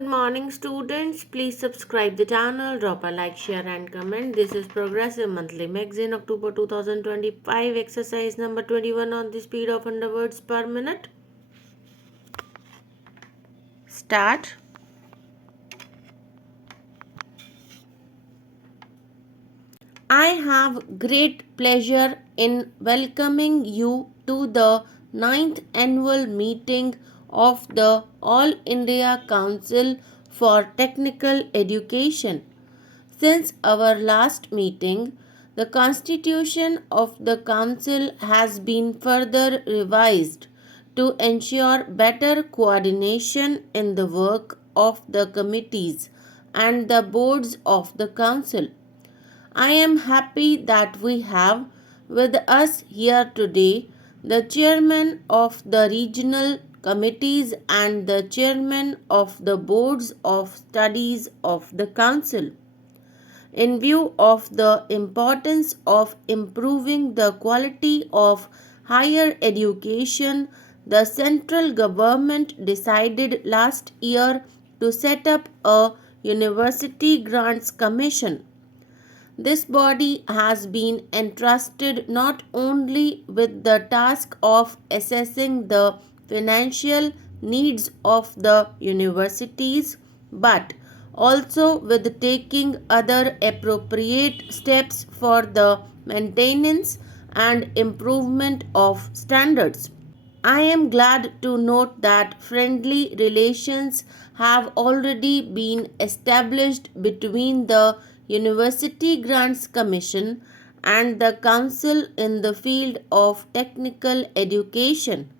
Good morning, students. Please subscribe the channel, drop a like, share, and comment. This is Progressive Monthly Magazine, October 2025, exercise number 21 on the speed of 100 words per minute. Start. I have great pleasure in welcoming you to the ninth annual meeting of the All India Council for Technical Education. Since our last meeting, the constitution of the council has been further revised to ensure better coordination in the work of the committees and the boards of the council. I am happy that we have with us here today the chairman of the regional committees and the chairman of the boards of studies of the council. In view of the importance of improving the quality of higher education, the central government decided last year to set up a University Grants Commission. This body has been entrusted not only with the task of assessing the financial needs of the universities but also with taking other appropriate steps for the maintenance and improvement of standards. I am glad to note that friendly relations have already been established between the University Grants Commission and the Council in the field of technical education.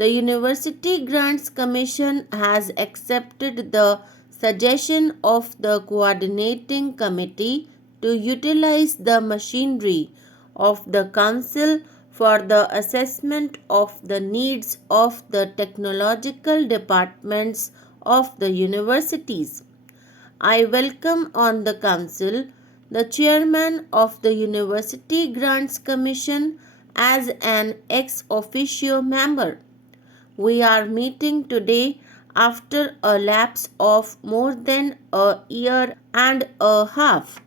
The University Grants Commission has accepted the suggestion of the coordinating committee to utilize the machinery of the Council for the assessment of the needs of the technological departments of the universities. I welcome on the Council the chairman of the University Grants Commission as an ex officio member. We are meeting today after a lapse of more than a year and a half.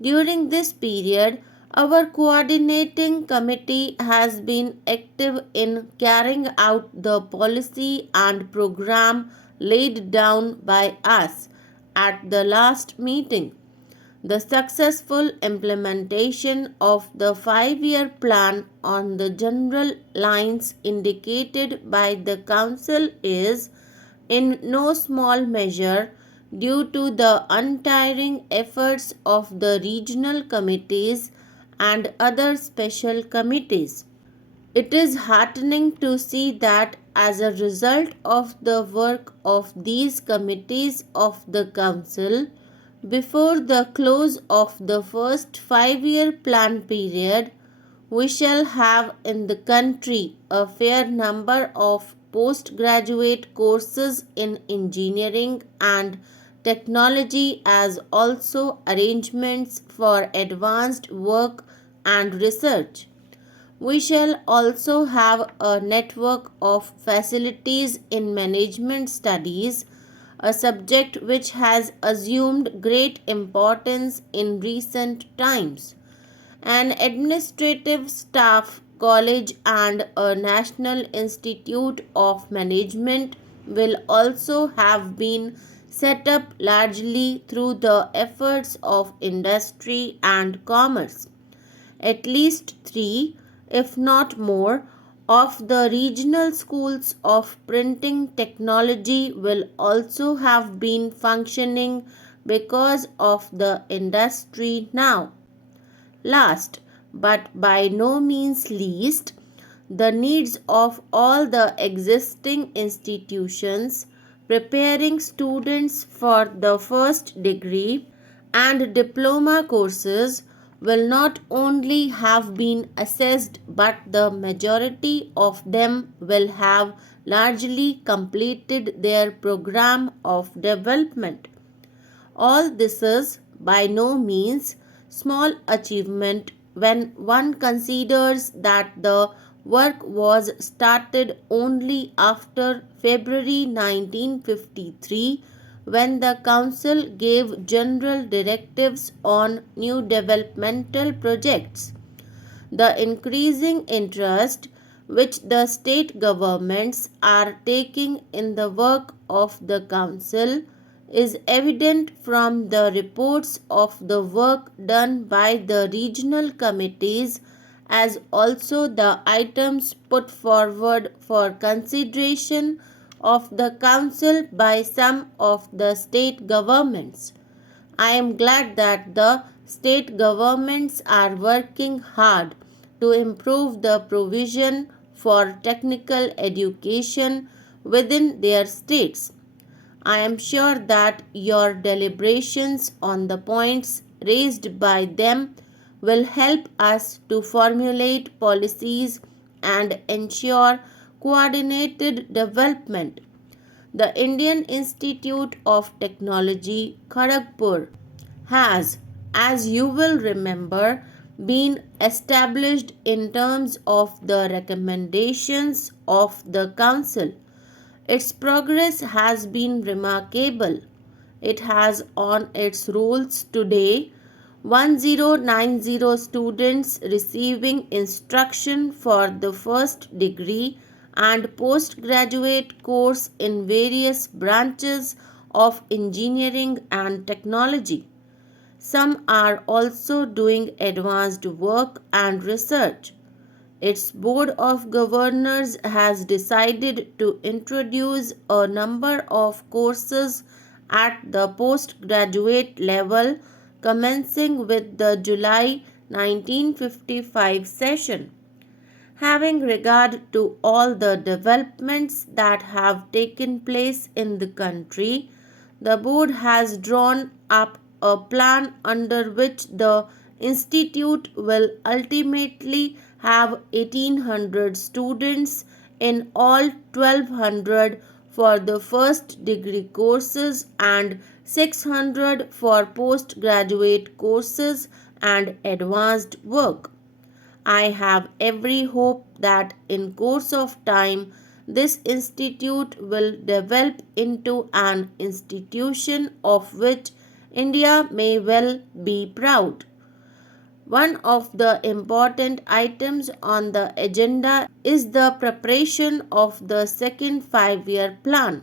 During this period, our coordinating committee has been active in carrying out the policy and program laid down by us at the last meeting. The successful implementation of the 5-year plan on the general lines indicated by the Council is in no small measure due to the untiring efforts of the regional committees and other special committees. It is heartening to see that as a result of the work of these committees of the Council, before the close of the first 5-year plan period, we shall have in the country a fair number of postgraduate courses in engineering and technology as also arrangements for advanced work and research. We shall also have a network of facilities in management studies, a subject which has assumed great importance in recent times. An administrative staff college and a National Institute of Management will also have been set up largely through the efforts of industry and commerce. At least three, if not more, of the regional schools of printing technology will also have been functioning because of the industry now. Last, but by no means least, the needs of all the existing institutions preparing students for the first degree and diploma courses will not only have been assessed but the majority of them will have largely completed their program of development. All this is by no means small achievement when one considers that the work was started only after February 1953 when the Council gave general directives on new developmental projects. The increasing interest which the state governments are taking in the work of the Council is evident from the reports of the work done by the regional committees as also the items put forward for consideration of the Council by some of the state governments. I am glad that the state governments are working hard to improve the provision for technical education within their states. I am sure that your deliberations on the points raised by them will help us to formulate policies and ensure coordinated development. The Indian Institute of Technology, Kharagpur, has, as you will remember, been established in terms of the recommendations of the Council. Its progress has been remarkable. It has on its rolls today 1090 students receiving instruction for the first degree and postgraduate course in various branches of engineering and technology. Some are also doing advanced work and research. Its Board of Governors has decided to introduce a number of courses at the postgraduate level commencing with the July 1955 session. Having regard to all the developments that have taken place in the country, the board has drawn up a plan under which the institute will ultimately have 1800 students in all 1200 for the first degree courses and 600 for postgraduate courses and advanced work. I have every hope that in course of time this institute will develop into an institution of which India may well be proud. One of the important items on the agenda is the preparation of the second 5-year plan.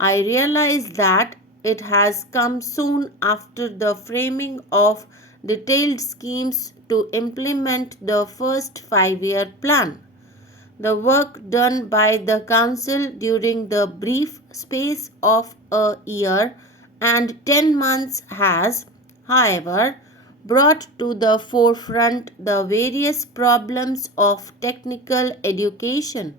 I realize that it has come soon after the framing of detailed schemes to implement the first 5-year plan. The work done by the Council during the brief space of a year and 10 months has, however, brought to the forefront the various problems of technical education.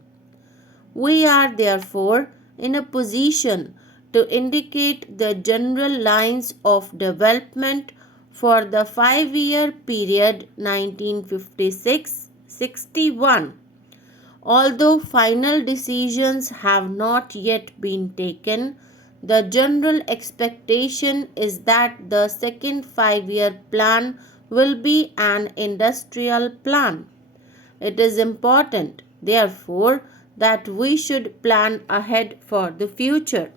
We are therefore in a position to indicate the general lines of development for the 5-year period 1956-61. Although final decisions have not yet been taken, the general expectation is that the second 5-year plan will be an industrial plan. It is important, therefore, that we should plan ahead for the future.